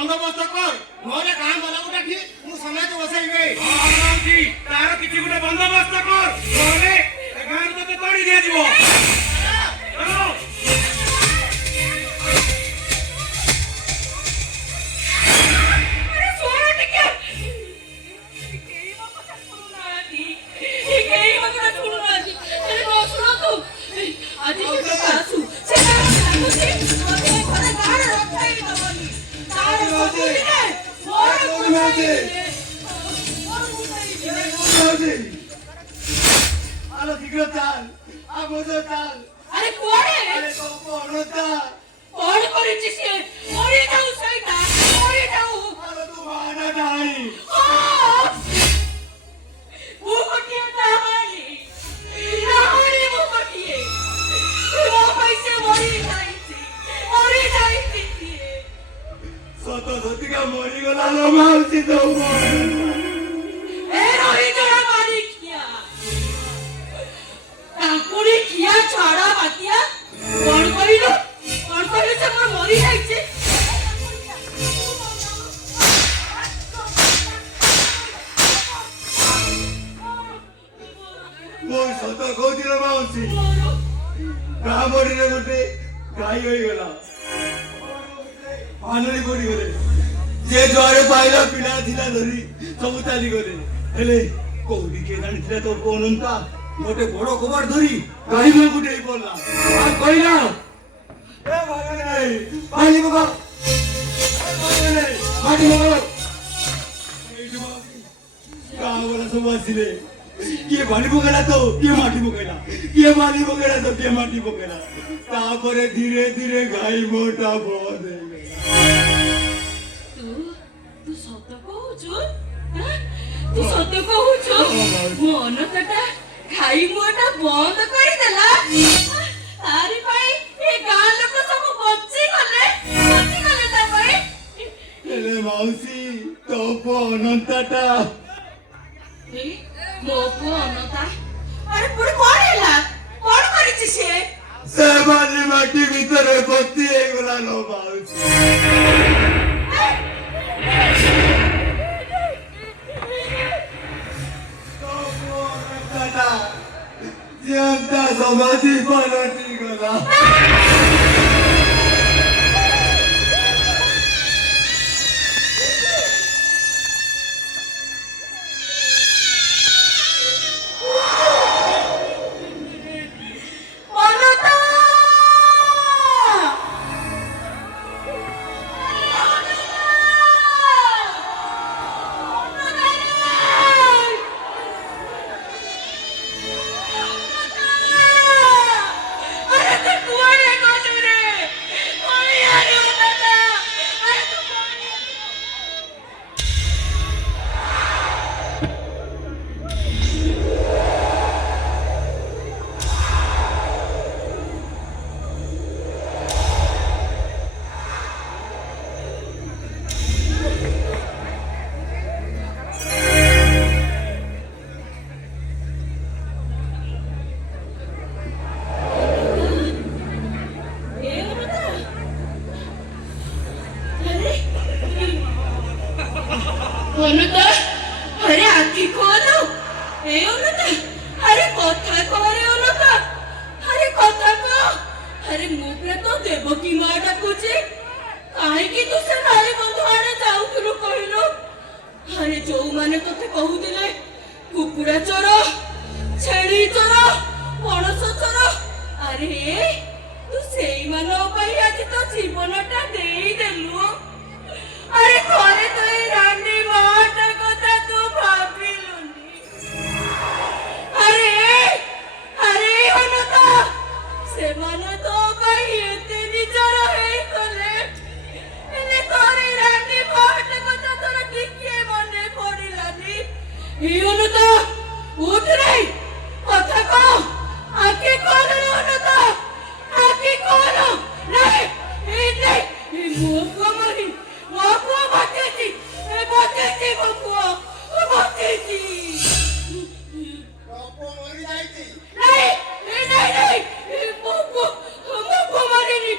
बंदोबस्त कर नहले गाँ वाला गुटा ठीक मु समाज बसाइबे जी तार किछि गुटे बंदोबस्त कर नहले गाँ तते तोड़ी दिया जीवो चलो आलो शीघ्र चाल आगोजो चाल अरे कोड़े अरे तो कोणता कोण करिछि से मोरी जाऊ सैता मोरी जाऊ आलो तू माना नाही वो कोटिए नाहानी नाहानी वो कोटिए वो पैसे मोरी जाईछि सत सतिका मरी गला लो माउसी तो ए रोही जरा मारी किया ताकुड़ी किया छाड़ा बातिया कोण करिलो से मोर मरी जाईछि वो सत कहदिलो माउसी गामरी रे गोटे गाई होई गला आनली पड़ी गले जे जोरे पाइला पिला थिला धरी सब चाली गले हेले कोडी के जानि थिला तो कोनंता गोटे बड़ कबार धरी गाई में गुटे पड़ला आ कहिला ए भागले पानी बगा भागले माटी बगा गाँव वाला सब आसिले किए पानी बगेला तो किए माटी बगेला किए पानी बगेला तो किए माटी बगेला तापरे धीरे धीरे गाई मोटा बहुत है तू सत्य कहूछु तू सत्य कहूछु मो अनतटा खाई मोटा बंद करी देला तारी भाई ए गां लोक सब बच्ची गले ता भाई एले मौसी तो अनंतटा मो को अनता अरे पुरे कोण हैला कोण करिछि से बाली माटी भीतर पत्ती है गला लो मौसी Siapa sama si Palati gala? Anuta अरे आखी खोलो ए अनुता अरे कथा करे अनुता अरे कथा को अरे मुझे तो देवकी मां डाकुची काहे की तू से नाई बंधु आने जाउथुलु कहिलो अरे जो माने तोते कहउतिले कुकुड़ा चोर छेड़ी चोर पणस चोर अरे तू सेई मानो पई आज तो जीवनटा देई देलु अरे घरे तो ए रानी माटा कथा तू भाबिलुनी अरे अनुता से माने तो भाई एते निजर हे गले एले तोरे रानी माटा कथा तोरा टिके मने पड़िलानी ए अनुता उठ रे कथा को आके कोन अनुता आके कोन नहीं ए मोको मरी मोको बतेती मोको बतेती बापो मरी जाईती नहीं मोको मरी नहीं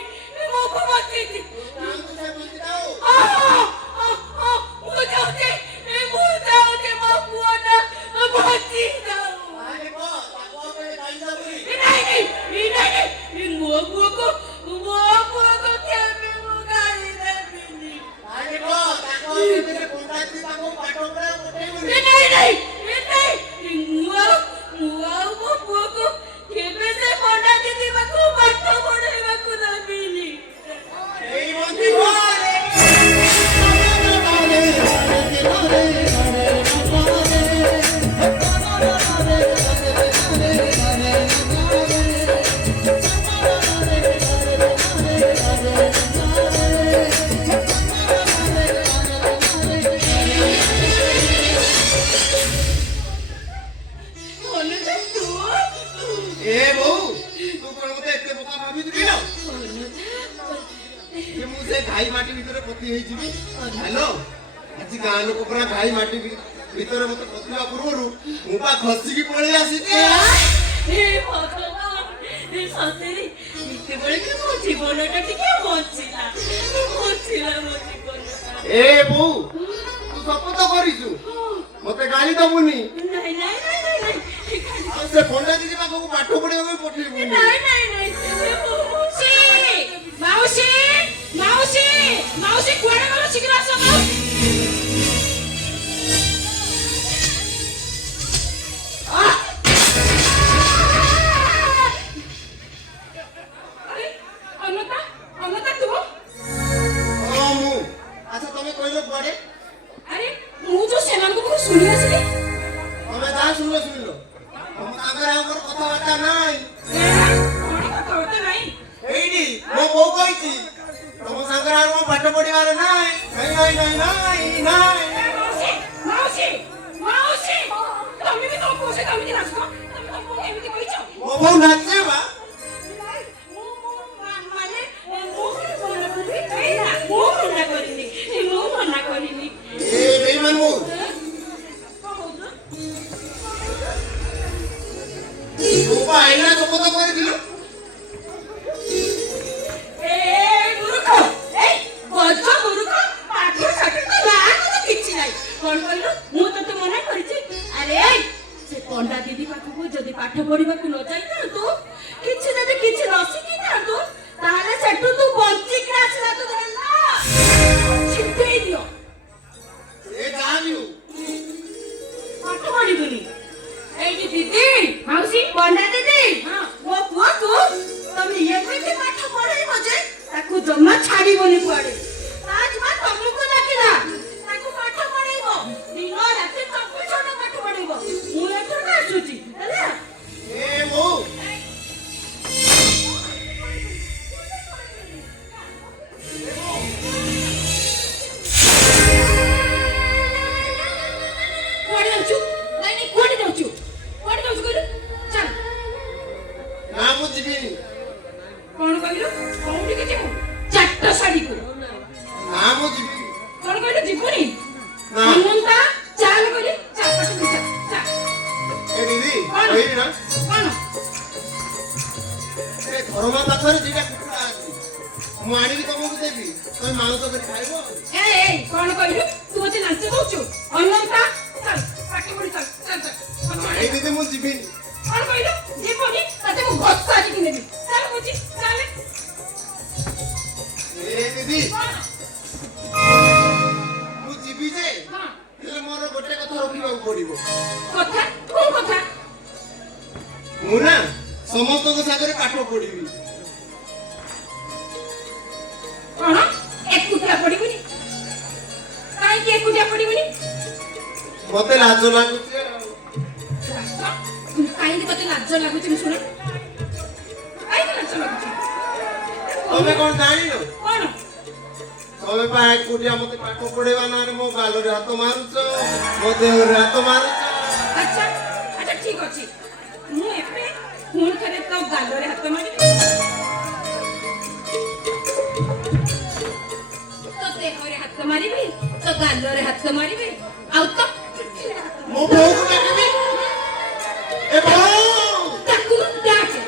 मोको बतेती नाम तो से बंद दाओ आ ଯେ ମୁଁ ସେ ଘାଇ ମାଟି ଭିତରେ ପୋତି ହେଇଯିବି। ହ୍ୟାଲୋ, ଆଜି ଗାଁ ଲୋକ ପୁରା ଘାଇ ମାଟି ଭିତରେ ମତେ ପୋତିବା ପୂର୍ବରୁ ମୁଁ ବା ଖସିକି ପଳେଇ ଆସିଛି। ହେ ଭଗବାନ, ଏ ସତରେ ଯେତେବେଳେ କି ମୋ ଜୀବନଟା ଟିକେ ବଞ୍ଚିଲା ମୋ ଜୀବନଟା। ଏ ବୋଉ, ତୁ ଶପଥ କରିଛୁ ମତେ ଗାଳି ଦବୁନି? ନାଇଁ ନାଇଁ ନାଇଁ ନାଇଁ ନାଇଁ ଆଉ ସେ ପଣ୍ଡା ଦିଦି ପାଖକୁ ପାଠ ପଢିବାକୁ ପଠେଇବୁନି? ନାଇଁ ନାଇଁ ନାଇଁ ମାଉସୀ ମାଉସୀ ମାଉସୀ ମାଉସୀ କୁଆଡେ ଗଲ? ଶୀଘ୍ର ଆସ ମାଉସୀ। ଅନତା ଅନତା ତୁ? ହଁ ମୁଁ। ଆଚ୍ଛା ତମେ କହିଲ କୁଆଡେ? ଆରେ ମୁଁ ଯୋଉ ସେମାନଙ୍କ ପାଖରୁ ଶୁଣି ଆସିଲି। ତମେ ଯାହା ଶୁଣିଲ ଶୁଣିଲ, ତମ ସାଙ୍ଗରେ ଆମର କଥାବାର୍ତ୍ତା ନାହିଁ। କଣ କଥାବାର୍ତ୍ତା ନାହିଁ? ଏଇଠି ମୋ ବୋଉ କହିଛି ତମ ସାଙ୍ଗରେ ଆଉ ମୋ ପାଠ ପଢିବାର ନାହିଁ। ନାଇଁ ନାଇଁ ନାଇଁ ନାଇଁ ନାଇଁ। ମାଉସୀ ମାଉସୀ ମାଉସୀ ତମେ ବି ତମ ପୁଅ ସହିତ ଏମିତି ନାଚୁଛ? ତମେ ତମ ପୁଅକୁ ଏମିତି କହିଛ? ମୋ ବୋଉ ନାଚେ ବା। ମନା କରିନି। ଏ ବେଇମାନ ବୋଉ, ତୁ ବା ଆଇନା ଶପଥ କରିଥିଲୁ। ପଣ୍ଡା ଦିଦି ପାଖକୁ ଯଦି ପାଠ ପଢିବାକୁ ନ ଯାଇଥାନ୍ତୁ, କିଛି ଯଦି କିଛି ନ ଶିଖିଥାନ୍ତୁ, ତାହେଲେ ସେଠୁ ତୁ ବଞ୍ଚିକି ଆସିଲାନ୍ତୁ। ଶିଖେଇ ଦିଅ ଏ ଯାହା ବି ହଉ, ପାଠ ପଢିବୁନି। ଏଇଠି ଦିଦି ମାଉସୀ ପଣ୍ଡା ଦିଦି ମୋ ପୁଅକୁ ତମେ ଏମିତି ପାଠ ପଢେଇବ ଯେ ତାକୁ ଜମା ଛାଡିବନି କୁଆଡେ। ତା ଜମା ତମକୁ ଡାକିଲା, ତାକୁ ପାଠ ପଢେଇବ, ଦିନ ରାତି ଚବିଶ ଘଣ୍ଟା ପାଠ ପଢେଇବ। ମୁଁ ଏଥର ଆସୁଛି ହେଲା। ଏ ବୋଉ, କୁଆଡେ ଯାଉଛୁ? ନାଇଁ ନାଇଁ କୁଆଡେ ଯାଉଛୁ? କୁଆଡେ ଯାଉଛୁ କହିଲୁ? ଚାଲ। ନା ମୁଁ ଯିବିନି। କଣ କହିଲୁ? କୋଉଠିକି ଯିବୁ? ଚାଟ ଶାଢୀକୁ। ନା ମୁଁ ଯିବିନି। କଣ କହିଲୁ? ଯିବୁନି? ନା। ଅନନ୍ତା ଚାଲ କହିଲି, ଚାଲ ପାଠ ଚାଲ ଚାଲ। ଏ ଦିଦି କଣ? କହିଲି ନା, କଣ? ଏ ଧର୍ମା ପାଖରେ ଦିଟା କୁକୁଡ଼ା ଅଛି, ମୁଁ ଆଣିକି ତମକୁ ଦେବି, ତମେ ମାଂସ କରି ଖାଇବ। ଏଇ କଣ କହିଲୁ? ତୁ ମତେ ଲାଞ୍ଚ ଦଉଛୁ? ଅନନ୍ତା ଚାଲ ପାଠ ପଢି ଚାଲ ଚାଲ ଚାଲ। ନାଇଁ ଦିଦି ମୁଁ ଯିବିନି। କଣ କହିଲୁ? ଯିବୁନି? ତତେ ମୁଁ ଘଷା ଆଜିକି ନେବି। ଚାଲ ବୁଝି ଚାଲ। ଏ ଦିଦି କଣ? ମୁଁ ଯିବି ଯେ, ହଁ ହେଲେ ମୋର ଗୋଟେ କଥା ରଖିବାକୁ ପଡିବ। କଥା? କୋଉ କଥା? ମୁଁ ନା ସମସ୍ତଙ୍କ ସାଙ୍ଗରେ ପାଠ ପଢିବି। କଣ? ଏକୁଟିଆ ପଢିବୁନି? କାହିଁକି ଏକୁଟିଆ ପଢିବୁନି? ମତେ ଲାଜ ଲାଗୁଛି ଆଉ। କାହିଁକି ତତେ ଲାଜ ଲାଗୁଛି? ମୁଁ ଶୁଣେ, କାହିଁକି ଲାଜ ଲାଗୁଛି? ତମେ କଣ ଜାଣିନ? କଣ? ତମେ ପା ଏକୁଟିଆ ମତେ ପାଠ ପଢେଇବା ନାଁରେ ମୋ ଗାଲରେ ହାତ ମାରୁଛ, ମୋ ଦେହରେ ହାତ ମାରୁଛ। ଆଚ୍ଛା ଆଚ୍ଛା ଠିକ ଅଛି, ମୁଁ ଏବେ ପୁଣି ଥରେ ତୋ ଗାଲରେ ହାତ ମାରିବି, ତୋ ଦେହରେ ହାତ ମାରିବି, ତୋ ଗାଲରେ ହାତ ମାରିବି, ଆଉ ତୋ ପିଠିରେ ହାତ ମାରିବି। ମୋ ବୋଉକୁ ଡାକିବି। ଏ ବୋଉ, ତାକୁ ଡାକେ।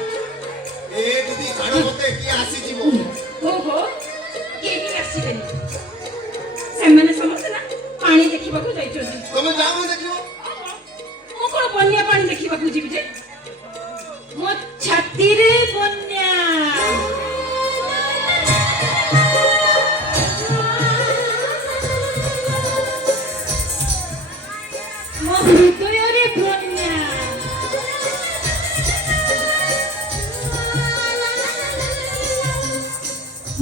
ଏ ଦିଦି ଛାଡ ମତେ, କିଏ ଆସିଯିବ। ଓହୋ, କେହି ଆସିବେନି, ସେମାନେ ସମସ୍ତେ ନା ପାଣି ଦେଖିବାକୁ ଯାଇଛନ୍ତି। ତମେ ଯାଉନ ଦେଖିବ। ମୁଁ କଣ ବନ୍ୟା ପାଣି ଦେଖିବାକୁ ଯିବି ଯେ? ମୋ ଛାତିରେ ବନ୍ୟା, ମୋ ହୃଦୟରେ ବନ୍ୟା,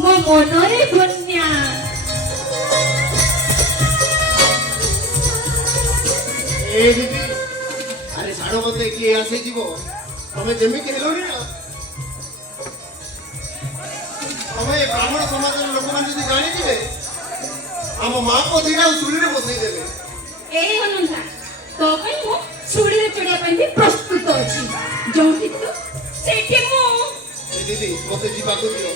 ମୋ ମନରେ ବନ୍ୟା। ଏ ଦିଦି, ଆରେ ଛାଡ ମତେ, କିଏ ଆସିଯିବ। ତମେ ଯେମିତି ହେଲଣି ନା, ତମେ ଏ ବ୍ରାହ୍ମଣ ସମାଜର ଲୋକମାନେ ଯଦି ଜାଣିଯିବେ, ଆମ ମାଆଙ୍କ ଦିଟା ଚୁଲିରେ ବସେଇ ଦେବେ। ଏଇ ଅନନ୍ତା, ତୋ ପାଇଁ ମୁଁ ଛୁରୀରେ ଚଢିବା ପାଇଁ ବି ପ୍ରସ୍ତୁତ ଅଛି। ଯୋଉଠି ତୁ ସେଇଠି ମୁଁ। ଏ दीदी मत जीवाक दियो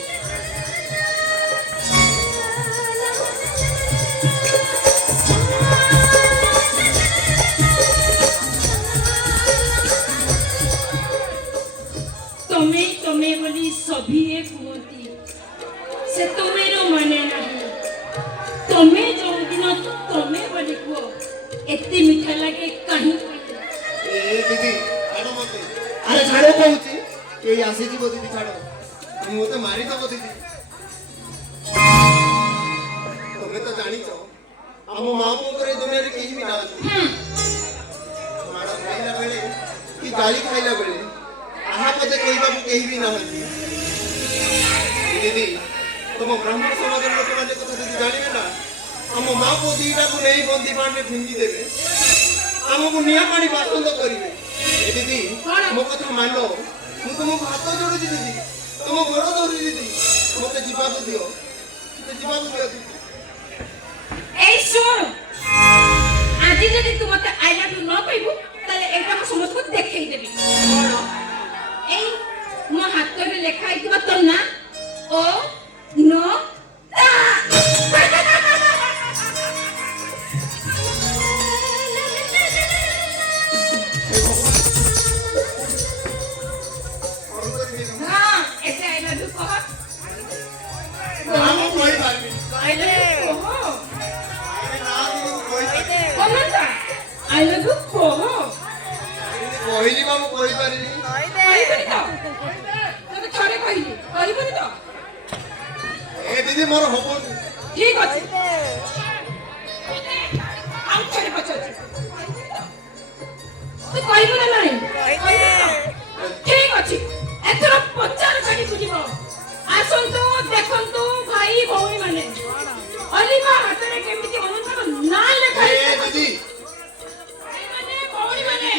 तुम्हें बोली सभी एक होती से तुम्हें माने नहीं तुम्हें जो दिन तुम्हें बोली को एते मीठा लगे कहीं ए दीदी छाड़ो मत अरे छाड़ो कहूची के आसी जीव दीदी छाड़ो तुम मते मारी दबो दीदी तुमे तो जानी छो हम मां ऊपर ए दुनिया रे केही भी ना माड़ा खाइला बेले कि गाली खाइला बेले आहा पदे कहबा को केही भी ना होती दीदी तुम ब्राह्मण समाज लोक माने कथा दीदी जानिबे ना हम मां को दीटा को नहीं बंदी बांध में फिंगी देबे हमको निया पानी पसंद करिवे ए दीदी मो कथा मानो मु तुमको हाथ जोड़ुची दीदी तुम गोड़ धरि दीदी मते जीवा को दियो এই শোন আজি যদি তোমাকে আই লাভ ইউ না কইবো তাহলে এটা আমি সমস্ত দেখাই দেবি এই মো হাতরে লেখা আইতিবা তোর না ও নো তা हां ऐसे आई लाভ ইউ কহ हम कोई बात नहीं आई लाভ ইউ কহ अरे ना दीदी कोई बात नहीं কমনটা আই লাভ ইউ কহ कहली मामू कोई पारिनी কইবনি তো তোকে থরে কইলি কইবনি তো ए दीदी मोर हबन ঠিক আছে আউ থরে পছাছি তুই কইব না নাই ঠিক আছে এতর পচার গাড়ি বুঝিব আসন্তু দেখন্তু ভাই ভৌণী মানে অলিমা হাতরে কেমিতি অনুভব না লেখাই ए दीदी ভাই মানে ভৌণী মানে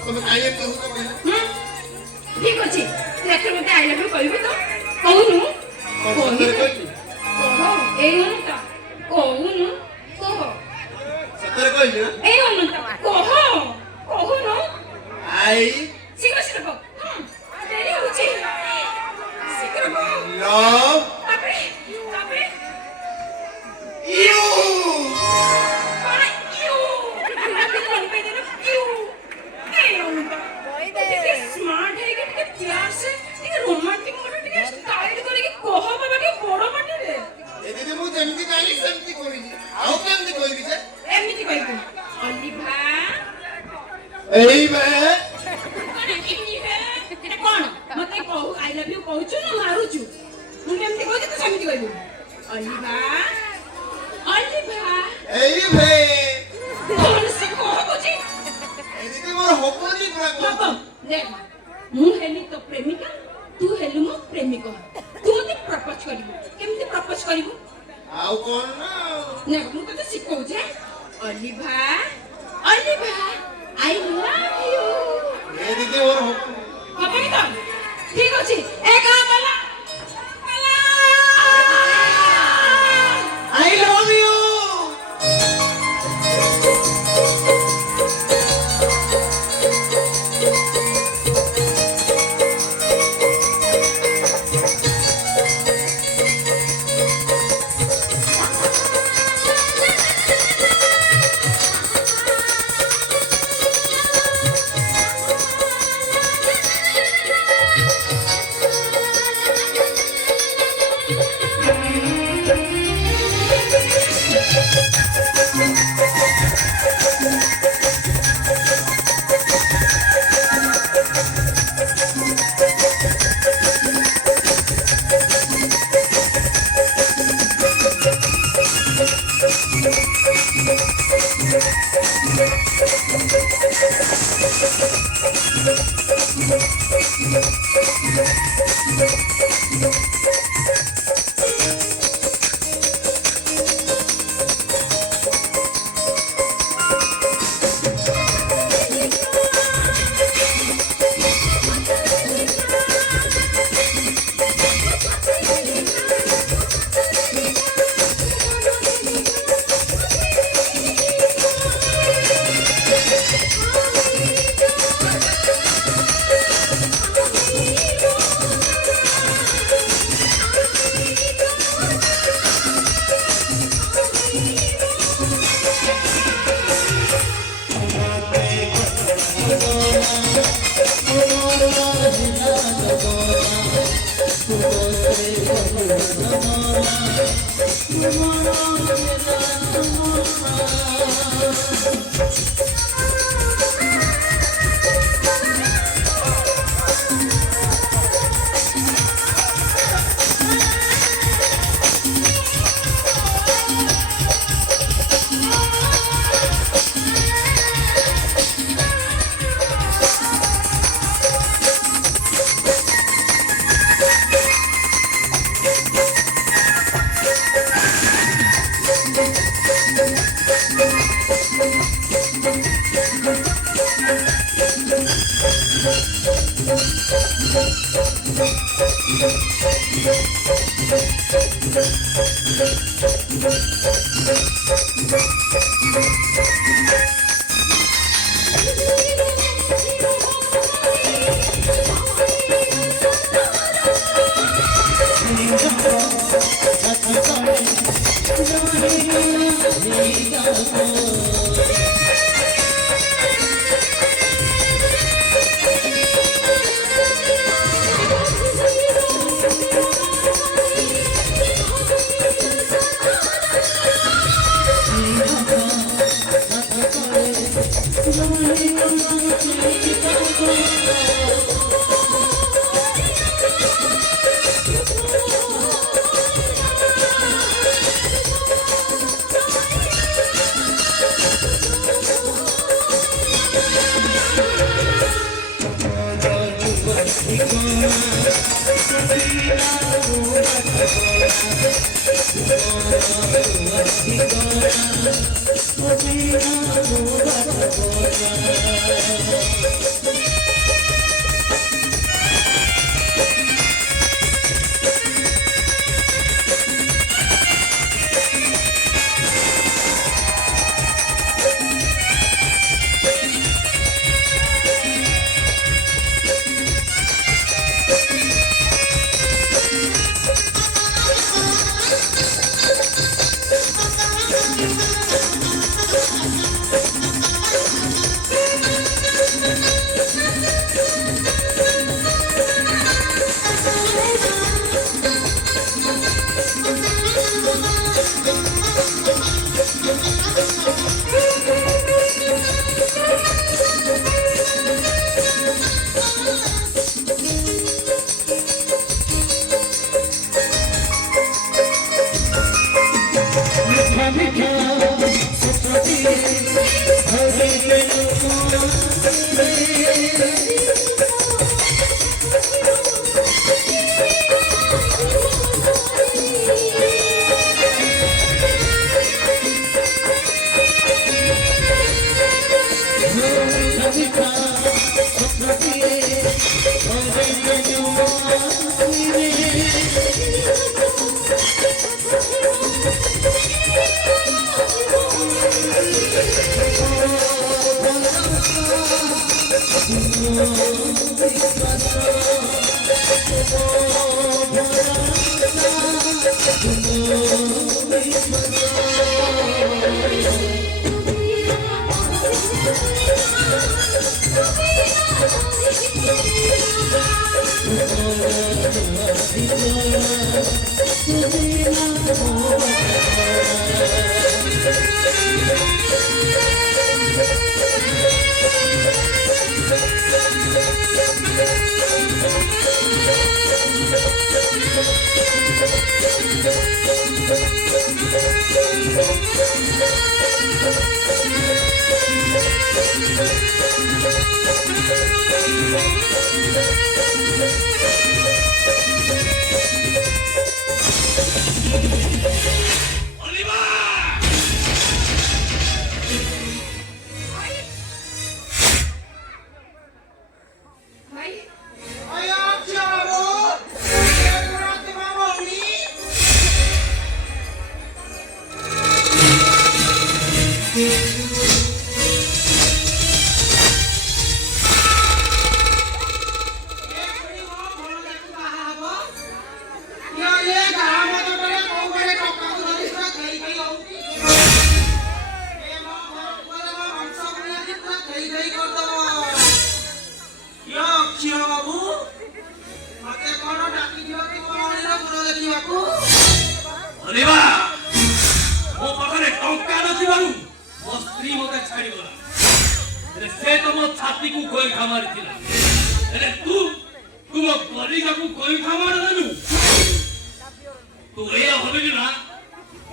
तुम काहे कहू तो হুম ঠিক আছে দেখতে মতে আই লাভ ইউ কইবি তো কহুনু सत्तर कहली কহ এই অনুটা কহুনু কহ सत्तर कहली ना এই অনুটা কহ কহুনু आई শীঘ্র শীঘ্র কহ দেরি হচ্ছে শীঘ্র কহ लव তারপরে यू কোন ইউ আপনি লম্বে দিন ইউ এই অনুটা ଟିକେ ସ୍ମାର୍ଟ ହେଇକି ଟିକେ ପ୍ୟାର ସେ ଟିକେ ରୋମାଣ୍ଟିକ ଗୋଟେ ଟିକେ ଷ୍ଟାଇଲ କରିକି କହ ବାବା ଟିକେ ବଡ ପାଟିରେ ए दीदी मु जेमती जानी सेमती कोई आउ केमती कोई भी जे ଏମିତି କହିବୁ ଅଲିଭା एई बे କଣ ଏମିତି ବେ ଏଟା କଣ ମତେ କହୁ ଆଇ ଲଭ୍ ୟୁ କହୁଛୁ ନା ମାରୁଛୁ ମୁଁ କେମିତି କହୁଛି ତୁ ସେମିତି କହିବୁ ଅଲିଭା एई बे କଣ ସେ କହୁଛି ए दीदी मोर हबनी पूरा ବାପ ଦେଖ ମୁଁ ହେଲି ତୋ ପ୍ରେମିକା ତୁ ହେଲୁ ମୋ ପ୍ରେମିକ ତୁ ମତେ ପ୍ରପୋଜ କରିବୁ କେମିତି ପ୍ରପୋଜ କରିବୁ आउ कोन ना ଦେଖ ମୁଁ ତତେ ଶିଖଉଛି ଅଲିଭା ଅଲିଭା ଆଇ ଲଭ୍ ୟୁ ए दीदी मोर हबनी ହବନି ତ ଠିକ ଅଛି ଏକ ବେଲା ବେଲା आई लव यू ମାରିଥିଲା ହେଲେ ତୁ ମୋ କଲିଜାକୁ କଇଁଠା ମାରି ଦେଲୁ। ତୁ ଏଇଆ ଭାବିଲୁ ନା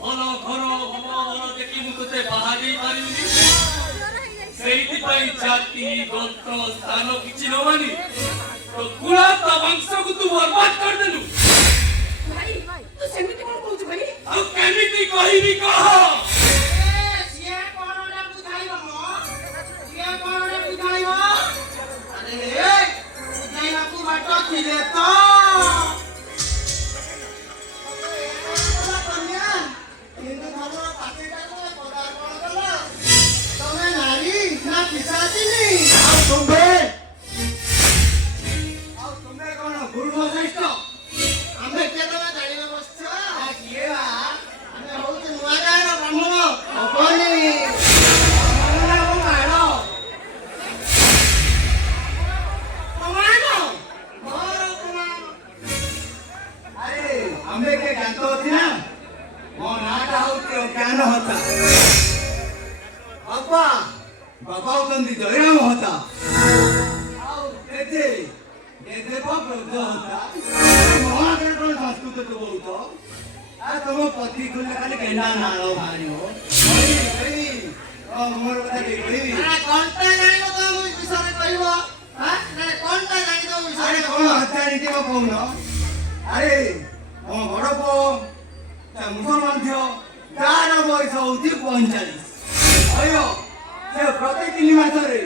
ଭଲ ଘର ଭଲ ଦେଖି ମୁଁ ତୋତେ ବାହା ଦେଇ ପାରିବିନି। ସେଇଥିପାଇଁ ଜାତି ଗୋତ୍ର ସ୍ଥାନ କିଛି ନ ମାନି ତୋ କୁଳ ତୋ ବଂଶକୁ ତୁ ବର୍ବାଦ କରିଦେଲୁ। ଭାଇ ତୁ ସେମିତି କଣ କହୁଛୁ ଭାଇ? ଆଉ କେମିତି କହିବି କହ? ସିଏ କଣ ବୁଝାଇବ ମ? ସିଏ କଣ ବୁଝାଇବ? ଆରେ ବୁଝାଇବାକୁ ବାଟ ଥିଲେ ତ ହିନ୍ଦୁ ଧର୍ମର ପାଠଟାକୁ ପଦାର୍ପଣ କଲ। ତମେ ନାରୀ ନା ପିଶାଚିନୀ? ଆଉ ତୁମେ କଣ ପୁରୁଷ ଶ୍ରେଷ୍ଠ? ଆମେ କିଏ ତମେ ଜାଣିବ ବସିଛ? କିଏ ବା? ଆମେ ହଉଛୁ ନୂଆ ଗାଁର ବ୍ରାହ୍ମଣ ହବନି। ଆରେ ଆମେ କେ ଜ୍ଞାତ ଅଛି ନା? ମୋ ନାଁଟା ହଉଛି ଅଜ୍ଞାନ ହତା। ବାପା ହଉଛନ୍ତି ଜୟରାମ ହତା। ଆଉ ଜେଜେ ପ୍ରବୃଦ୍ଧ ହତା। ମହାଦେବ କଣ ସଂସ୍କୃତ ତୁ କହୁଛ? ଆଉ ତମ ପତି ଖୋଲିଲେ ଖାଲି କେଣ୍ଡା ନାଳ ବାହାରିବ। ମୋର କଥା ଟିକେ କହିବି। କଣଟା ଜାଣିବ ତମ ବିଷୟରେ କହିବ? କଣଟା ଜାଣିବ ଆରେ ବିଷୟରେ କଣ ହତ୍ୟା ନୀତିବ କହୁନ? ଆରେ ମୋ ବଡ ପୁଅ ମୁସଲମାନ ଝିଅ ଯାହାର ବୟସ ହଉଛି 45। ସେ ପ୍ରତି 3 ମାସରେ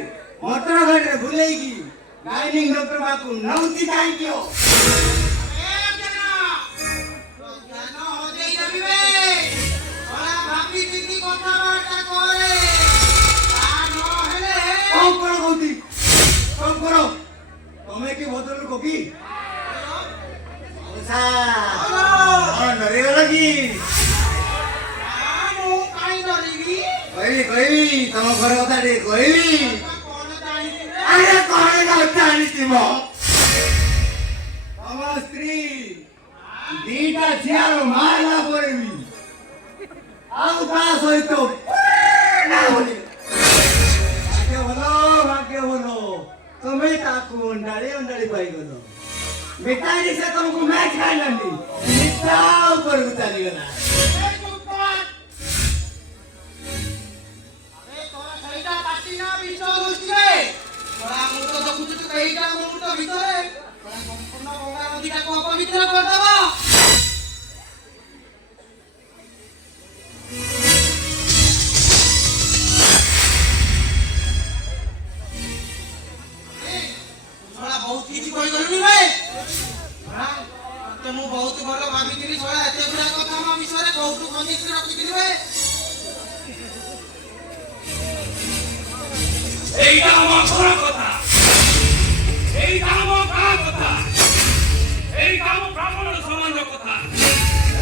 ମଟର ଗାଡ଼ିରେ ବୁଲେଇକି ଗାଇନିଂ ଡକ୍ଟର ପାଖକୁ ନଉଛି କାହିଁକି? କଣ କହୁଛି? କଣ କର? ତମେ କି ଭଦ୍ର ଲୋକ କି? ଡରିଗଲ କି? କହିବି ତମ ଘର କଥା ଟିକେ କହିବି। ଆରେ କଣ ଜାଣିଥିବ? ତମ ସ୍ତ୍ରୀ 2ଟା ଝିଅର ମା ହେଲା ପରେ ବି ଆଉ ତା ସହିତ ଭାଗ୍ୟ ଭଲ ତମେ ତାକୁ ଅଣ୍ଡାଳି ପାଇଗଲ। ବେକାରୀ ସେ ତମକୁ ମ୍ୟାଚ୍ ଖାଇଲାନି, ମିଠା ଉପରକୁ ଚାଲିଗଲା। ଅପବିତ୍ର କରିଦବ। ବହୁତ କିଛି କହିଗଲୁନି ଭାଇ। ମୁଁ ବହୁତ ଭଲ ଭାବିଥିଲି ଶଳା ଏତେ ଗୁଡା କଥା ମୋ ବିଷୟରେ କୋଉଠୁ ଖଞ୍ଜିକି ରଖିଥିଲି ଭାଇ। এইটা আমার ঘর কথা, এইটা আমার গাঁ কথা, এইটা আমার ব্রাহ্মণ সমাজ কথা।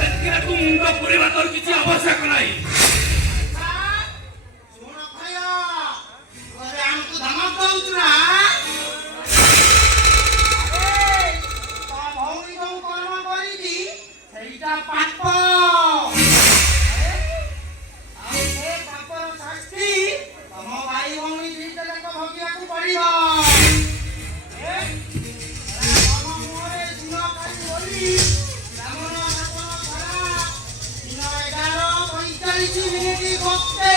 এতে তু মুন্ড পুরিবা তোর কিছু আবশ্যক নাই। ଶୁଣ ଭାଇ, ଘରେ ଆମକୁ ଧମକ ଦଉଛୁ ନା? ତା ଭଉଣୀ ଯୋଉ କର୍ମ କରିଛି ସେଇଟା ପାପ। ଆଉ ସେ ପାପର ଶାସ୍ତି ତମ ଭାଇ ଭଉଣୀ ଦିଟା ଯାକ ଭୋଗିବାକୁ ପଡିବ। ତମ ମୁହଁରେ ଦିନ ଖାଇ ବୋଲି ବ୍ରାହ୍ମଣ ଶାସନ ଛଡା ଦିନ 11:45 ଗୋଟେ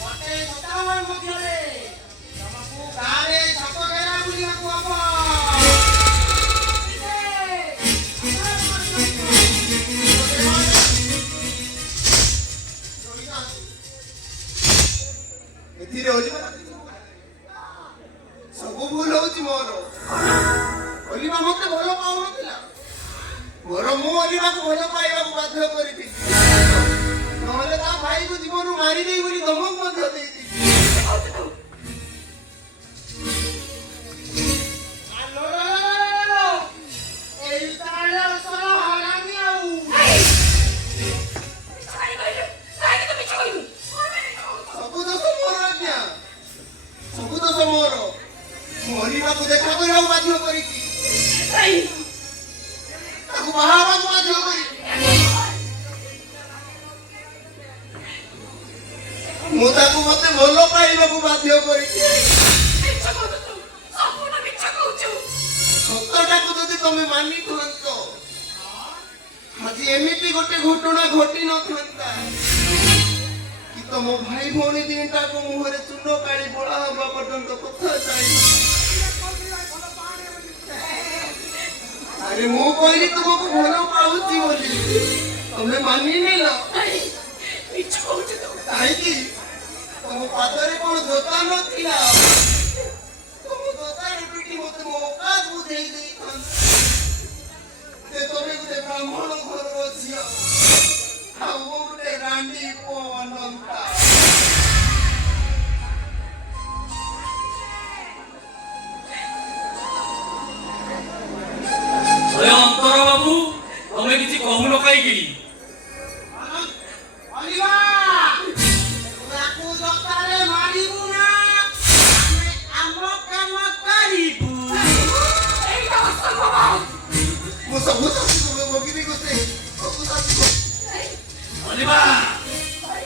57 ମଧ୍ୟରେ ତମକୁ ଗାଁରେ ସାପ ଘେରା ବୁଲିବାକୁ ହବ। ଏଥିରେ ସବୁ ଭୁଲ ହଉଛି ମୋର। ଅଲିଭା ମତେ ଭଲ ପାଉନଥିଲା, ମୋର ମୁଁ ଅଲିଭାକୁ ଭଲ ପାଇବାକୁ ବାଧ୍ୟ କରିଥିଲି। ନହେଲେ ତା ଭାଇକୁ ଜୀବନରୁ ମାରିଦେଇ ବୋଲି ଧମକ ମଧ୍ୟ ଦେଇଥିଲି। ଏଇ ତାହେଲେ ଅସଲ ହରାମି ଆଉ। ସବୁ ଦୋଷ ମୋର ଆଜ୍ଞା, ସବୁ ଦୋଷ ମୋର। ମରିବାକୁ ଦେଖା କରିବାକୁ ବାଧ୍ୟ କରିଛି, ତାକୁ ବାହା ହେବାକୁ ବାଧ୍ୟ କରିଛି। ମୁଁ ତାକୁ ମତେ ତମେ ମାନିଥାନ୍ତ ଆଜି ଏମିତି ଗୋଟେ ଘଟଣା ଘଟି ନଥାନ୍ତା କି ତମ ଭାଇ ଭଉଣୀ ଦିଟାକୁ ମୁହଁରେ ଚୂନ କାଳି ବୋଳା ହବା ପର୍ଯ୍ୟନ୍ତ କଥା ଯାଇ ଆରେ ମୁଁ କହିଲି ତୁମକୁ ଭଲ ପାଉଛି ବୋଲି ତମେ ମାନିନେଲ ମିଛ କହୁଛ ତ କାହିଁକି ତମ ପାଦରେ କଣ ଜୋତା ନଥିଲା ତମ ଜୋତାରେ ପିଟି ମତେ ମୋ ଅକାତ ବୁଝେଇ ଦେଇଥାନ୍ତା ଯେ ତମେ ଗୋଟେ ବ୍ରାହ୍ମଣ ଘରର ଝିଅ ଆଉ ମୁଁ ଗୋଟେ ରାଣ୍ଡି ପୁଅ ଅନନ୍ତା ଅରେ ଅନ୍ତର ବାବୁ ତମେ କିଛି କହୁନ କାହିଁକି ତାକୁ ଜୋତାରେ ମାରିବୁ ନା ଆମେ ଆମ କାମ କରିବୁ ଏଇଟା ଅସମ୍ଭବ ମୁଁ ସବୁ ଶାଶୁକୁ ଭୋଗିବି ଗୋଟେ ସବୁ ଶାଶୁକୁ ଅଲିବା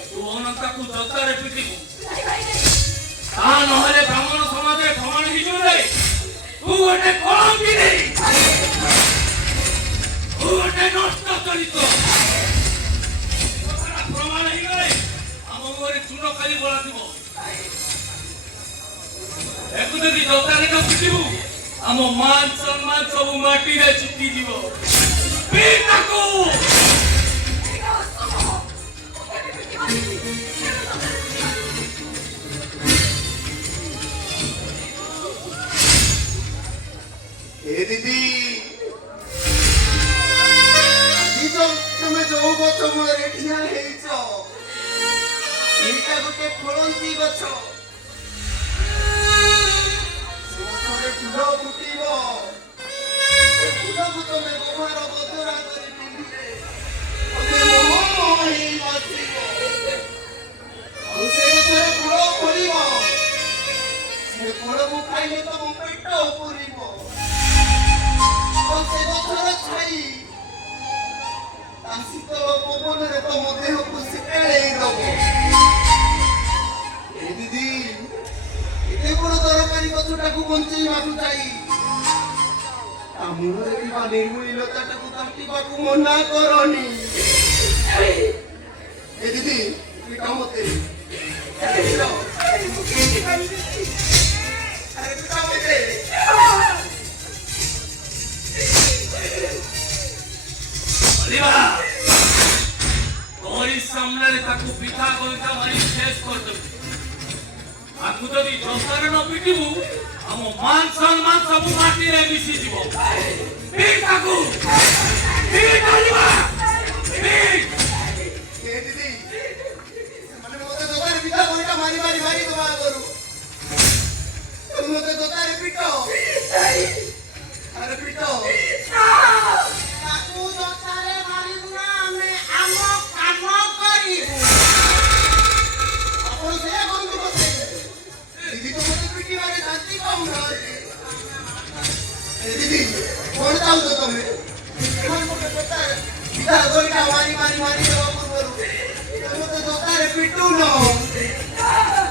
ତୁ ଅନନ୍ତାକୁ ଜୋତାରେ ପିଟିବୁ ଭାଇ ଭାଇ ତା ନହେଲେ ବ୍ରାହ୍ମଣ ସମାଜରେ ପ୍ରମାଣ ହେଇଯିବ ରେ ତୁ ଗୋଟେ କଳଙ୍କିରେ ତୁ ଗୋଟେ ନଷ୍ଟ ଚରିତ୍ର ପ୍ରମାଣ ହେଇଗଲେ ଆମ ମୁହଁରେ ଚୂନ ଖାଲି ବୋଳାଥିବ ଏକୁ ଯଦି ଜୋତାରେ ନ ପିଟିବୁ ଆମ ମାନ ସମ୍ମାନ ସବୁ ମାଟିରେ ଚିପିଯିବ ପିଟ୍ ତାକୁ ଏଇଟା ଅସମ୍ଭବ ଏ ଦିଦି ଆଜି ତ ତମେ ଯୋଉ ଗଛ ମୂଳରେ ଠିଆ ହେଇଛ ସେଇଟା ଗୋଟେ ଫଳନ୍ତି ଗଛ ସେ ଗଛରେ ଫୁଲ ଫୁଟିବ ସେ ଫୁଲକୁ ତମେ ବ୍ୟବହାର ବଦରା କରି ପିନ୍ଧିଲେ ତମେ ମୋହ ହେଇ ବସିବ ଆଉ ସେ ଗଛରେ ଫଳ ଫଳିବ ସେ ଫଳକୁ ଖାଇଲେ ତମ ପେଟ ପୁରିବ ଆଉ ସେ ଗଛର ଛାଇ ତା ଶୀତଳ ପବନରେ ତମ ଦେହକୁ ଶୀତେଳେଇ ଦବ ଏ ଦିଦି ଏତେ ବଡ଼ ଦରକାରୀ ଗଛଟାକୁ ବଞ୍ଚେଇବାକୁ ଯାଇ ତା ମୂଳରେ ଥିବା ନିର୍ମୂଳି ଲତାଟାକୁ କାଟିବାକୁ ମନା କରନି ଏ ଦିଦି ପିଟା ମତେ ଆରେ ପିଟା ମତେ ଅଲିବା ତୋରି ସାମ୍ନାରେ ତାକୁ ପିଠା କବିତା ମାରି ଶେଷ କରିଦେବୁ ତାକୁ ଯଦି ଜୋତାରେ ନ ପିଟିବୁ ଆମ ମାନ ସମ୍ମାନ ସବୁ ମାଟିରେ ମିଶିଯିବ ପିଟ୍ ତାକୁ ପିଟ୍ ଅଲିବା ପିଟ୍ ଏ ଦିଦି ସେମାନେ ମତେ ଦୋକାନରେ ପିଠା କବିତା ମାରି ମାରି ମାରି ଦବା ଆଗରୁ ତମେ ମତେ ଦୋକାନରେ ପିଟ ଆରେ ପିଟ ତାକୁ ଦୋକାନରେ ମାରିବୁ ନା ଆମେ ଆମ କାମ କରିବୁ ଆପଣ ସେଇଆ କରନ୍ତୁ ମତେ ଦିଦି ତ ମତେ ପିଟିବାରେ ଶାନ୍ତି ପାଉନାହାନ୍ତି ଏ ଦିଦି କଣ ଚାହୁଁଛ ତମେ ପିଠା କବିତା ମାରି ମାରି ମାରି ଦେବା ପୂର୍ବରୁ ତମେ ମତେ ଦୋକାନରେ ପିଟୁନ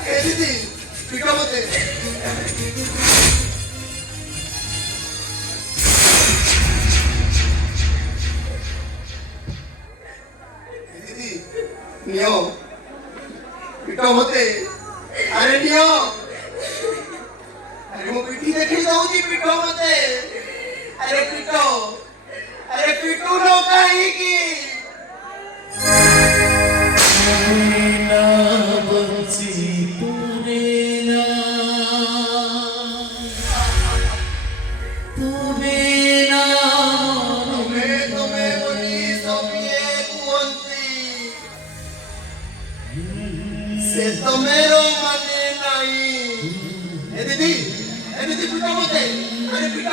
ଏ ଦିଦି ପିଟ ମତେ ଦିଦି ନିଅ ପିଟ ମତେ ଆରେ ନିଅ ଆରେ ମୁଁ ପିଠି ଦେଖେଇ ଦଉଛି ପିଟ ମତେ ଆରେ ପିଟୁ ନ କାହିଁକି ତମେ ବୋଲି ସବିଏ କୁହନ୍ତି ସେ ତମେର ମାନେ ନାହିଁ ଏ ଦିଦି ପିଟ ମତେ ଆରେ ପିଟ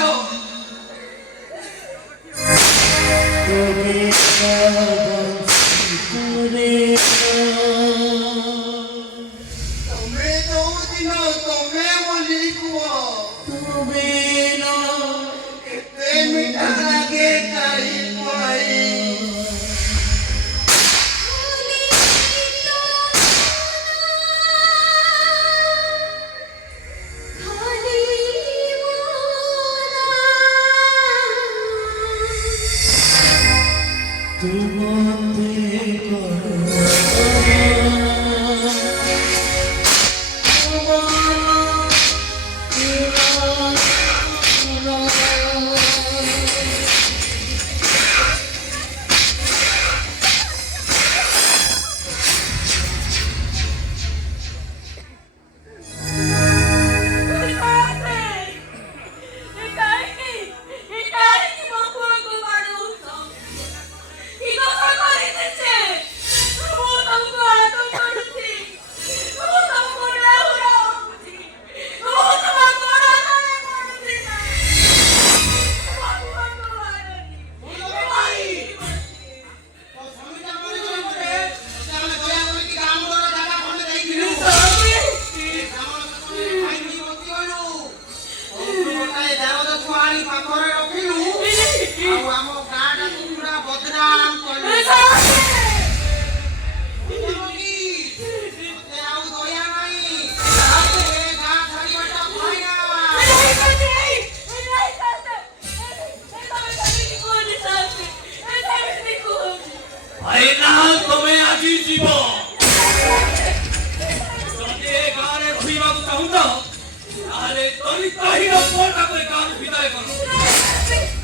ତମେ ଯୋଉଦିନ ତମେ ବୋଲି କୁହ କେତେ ମିଠା ଲାଗେ କାଇ ପାଇ খালি মোরা ଭାଇନା ତମେ ଆଜି ଯିବ ଯଦି ଏ ଗାଁରେ ରହିବାକୁ ଚାହୁଁଛ ତାହେଲେ ତରିତ ହିଁ ପୁଅଟାକୁ ଏ ଗାଁରୁ ବିଦାୟ କର।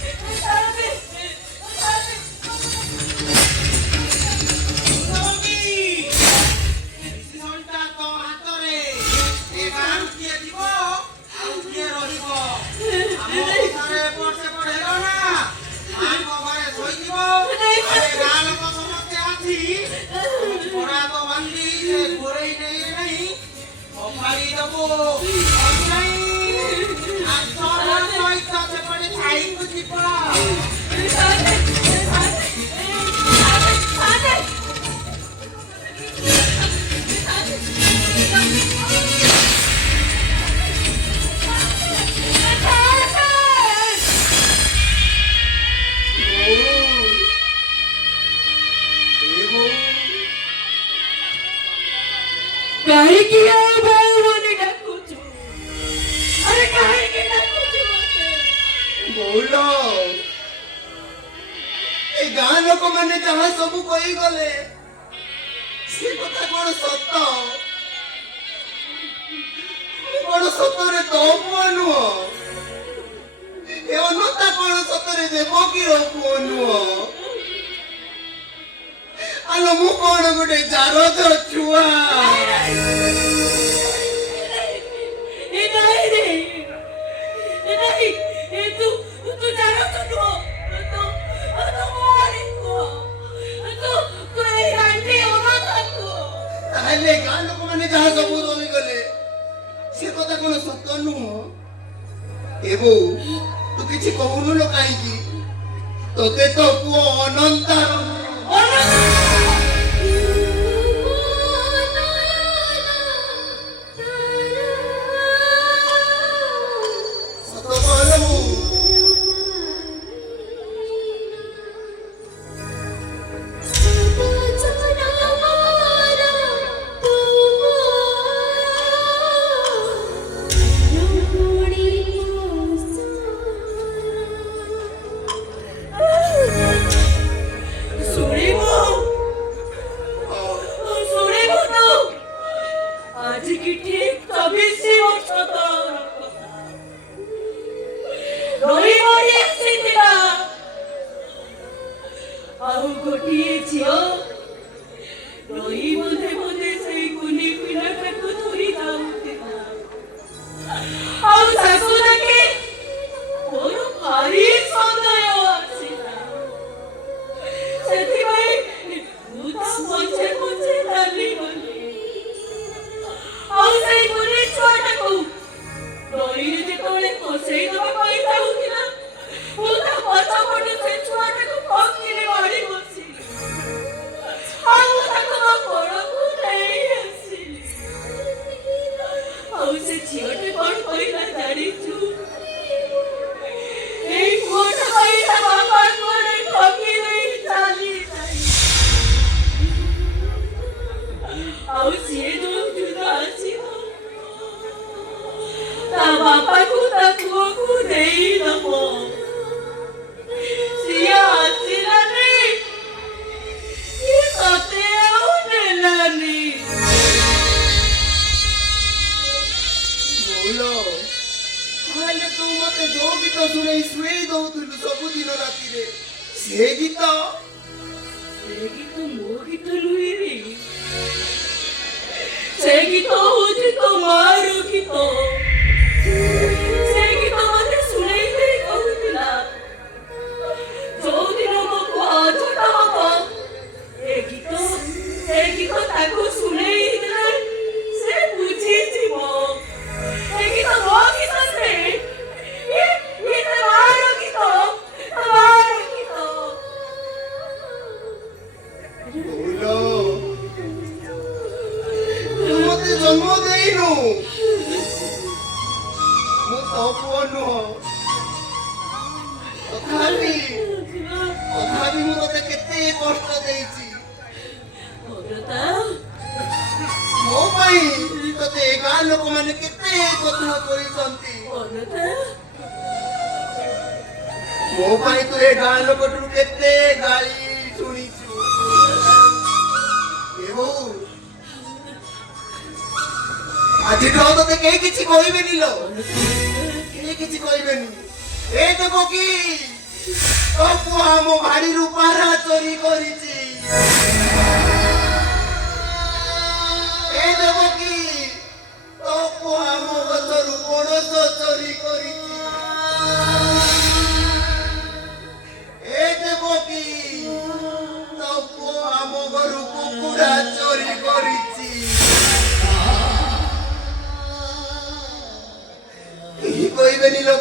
କାହିଁକି ଆଉ ବୋଉ ବୋଲି ଡାକୁଛୁ? ଆରେ କାହିଁକି ଡାକୁଛୁ ମତେ? ବୋଉଲ ଏ ଗାଁ ଲୋକମାନେ ଯାହା ସବୁ କହିଗଲେ ସେ କଥା କଣ ସତ? କଣ ସତରେ ତୋ ପୁଅ ନୁହଁ? ଏ ଅନନ୍ତା କଣ ସତରେ ଦେବକୀର ପୁଅ ନୁହଁ? ଆଲୋ ମୁଁ କଣ ଗୋଟେ ଜାରଜ ଛୁଆ? ତାହେଲେ ଗାଁ ଲୋକମାନେ ଯାହା ସବୁ ରହିଗଲେ ସେ କଥା କଣ ସତ ନୁହଁ? ଏ ବୋଉ ତୁ କିଛି କହୁନୁ ଲୋ କାହିଁକି? ତୋତେ ତ ପୁଅ ଅନନ୍ତାର ସେ ଗୀତ ସେ ଗୀତ ମୋ ଗୀତ ନୁହେଁ ରେ। ସେ ଗୀତ ହଉଛି ତୋ ମାର ଗୀତ। ସେ ଗୀତ ମତେ ଶୁଣେଇ ଦେଇ କହୁଥିଲା ଯୋଉଦିନ ମୋ ପୁଅ ଛୋଟ ହବ ଏ ଗୀତ ତାକୁ ଶୁଣେଇ ଦେଲେ ସେ ବୁଝିଯିବ। ଏ ଗୀତ ମୋ ଗୀତ ନୁହେଁ, ଏ ତୋର ଗୀତ, ତୋର ଗୀତ। ବୋଉଲୋ, ତୁ ମତେ ଜନ୍ମ ଦେଇନୁ, ମୁଁ ତୋ ପୁଅ ନୁହଁ। ତଥାପି ମୁଁ ତତେ କେତେ କଷ୍ଟ ଦେଇଛି। ଅମୃତା, ମୋ ପାଇଁ ତତେ ଏ ଗାଁ ଲୋକମାନେ କେତେ କଥା କହିଛନ୍ତି। ଅମୃତା, ମୋ ପାଇଁ ତୁ ଏ ଗାଁ ଲୋକଠୁ କେତେ ଗାଳି ଶୁଣିଛୁ। ଏ ବୋଉ, ଆଜିଠୁ ଆଉ ତତେ କେହି କିଛି କହିବେନି ଲୋ, କେହି କିଛି କହିବେନି। ଏ ଦେବ କି ତୋ ପୁଅ ଆମ ବାଡ଼ିରୁ ପାରା ଚୋରି କରିଛି। ଏ ଦେବ କି ତୋ ପୁଅ ଆମ ଗଛରୁ ପଣସ ଚୋରି କରିଛି। ଏ ଦେବ କି ତୋ ପୁଅ ଆମ ଘରୁ କୁକୁଡ଼ା ଚୋରି କରିଛି। କେହି କହିବେନି ଲୋ।